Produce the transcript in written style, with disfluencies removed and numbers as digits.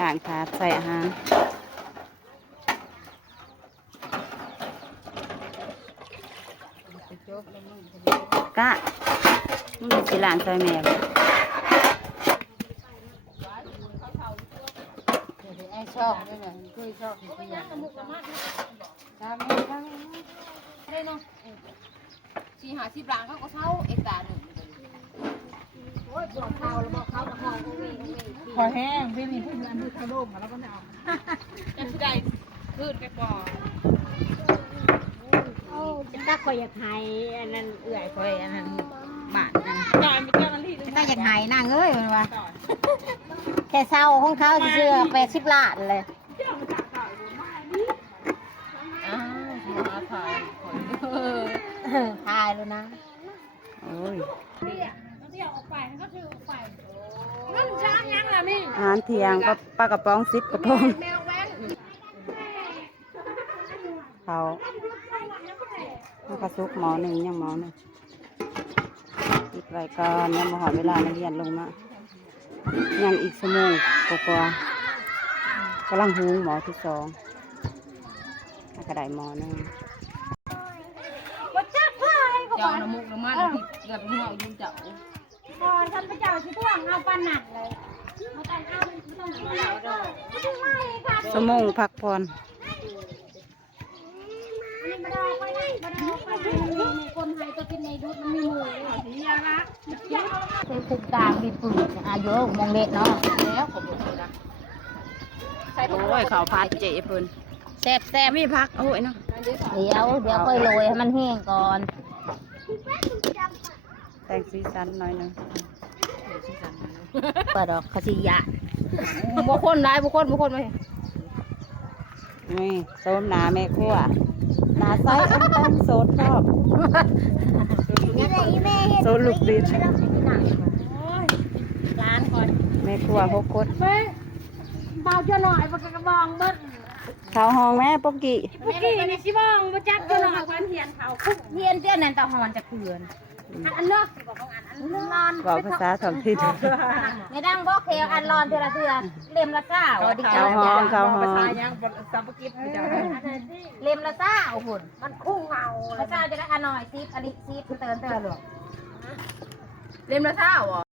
ล้างถาดใส่อาหารกะมึงสิล้างใส่แม่บ่ ไอ้ชอบนี่แหละคุยชอบที่อยากตามไม่ทั้งได้เนาะ40 ล้านเขาก็เช่าเอกตาหนึ่งโอ้ยบอกเขาแล้วบอกเขาบอกเขาพอแห้งพี่นี่พี่อันนี้เขาโล่งมาแล้วก็ไม่เอาจะได้คืนไปก่อนจะตักคอยอยากหายอันนั้นเอื่อยคอยอันนั้นบาทนั่นจอยไม่เจ้ามันที่ตักอยากหายนางเอ้ยมันว่าแค่เศร้าของเขาเชื่อ80 ล้านเลยถ่ายเลยนะโอ้ยเดี๋ยวออกไปเขาถือออกไปมันช้างยังล่ะนี่อาหารเที่ยงก็ปลากระป๋อง10กระป๋องแมวแว้นเขากระซุกหมอหนึ่งยังหมอหนึ่งปิดไว้ก่อนยังมาหอเวลานักเรียนลงมายังอีกชั่วโมงกว่ากำลังหุงหมอที่2กระไดหมอหนึ่งเจ้าน้ำมุกน้ำมันเกือบหัวยุ่งเจ้าก่อนท่านพระเจ้าชิท่วงเอาปานหนักเลยมาแต่งเอาต้องช่วยเราชั่วโมงพักผ่อนมาดอไปไหนมาดอไปไหนมีคนไทยก็กินในดูดมันมีหมูนี่ละเป็นคุกกลางมีปืนอายุมองเล็กเนาะแล้วผมบอกนะโอ้ยเขาพัดเจ๊เพิ่นแซ่บมีพักโอ้ยเนาะเดี๋ยวค่อยโรยให้มันแห้งก่อนแต่งสีสันหน่อยหนึงเปิดดอกขจิยะบุคคลได้บุคคลไหมนี่โซมหนาแม่ขั้วหนาไซส์เต็มโซดชอบโซดลูกดิดร้านก่อนแม่ขั้ว6 คนเบาจะหน่อยปากกระบองเบิ้ลเขาห้องแม่ปกตินี่ชิบองมาจักจะหน่อยควันเทียนเขาคุกเทียนเจ้านั่นตะหอนจะเกลือนอันเลิกบอกของอันร้อนบอกภาษาท้องถิ่นไม่ดังบอกเคอันร้อนเท่าไรเล่มละเก้าเขาห้องภาษายังสัมปกิจเล่มละเก้าหุ่นมันคุ้งเงาละเก้าจะได้อันหน่อยซีฟอลิซีฟเตือนหลวงเล่มละเก้า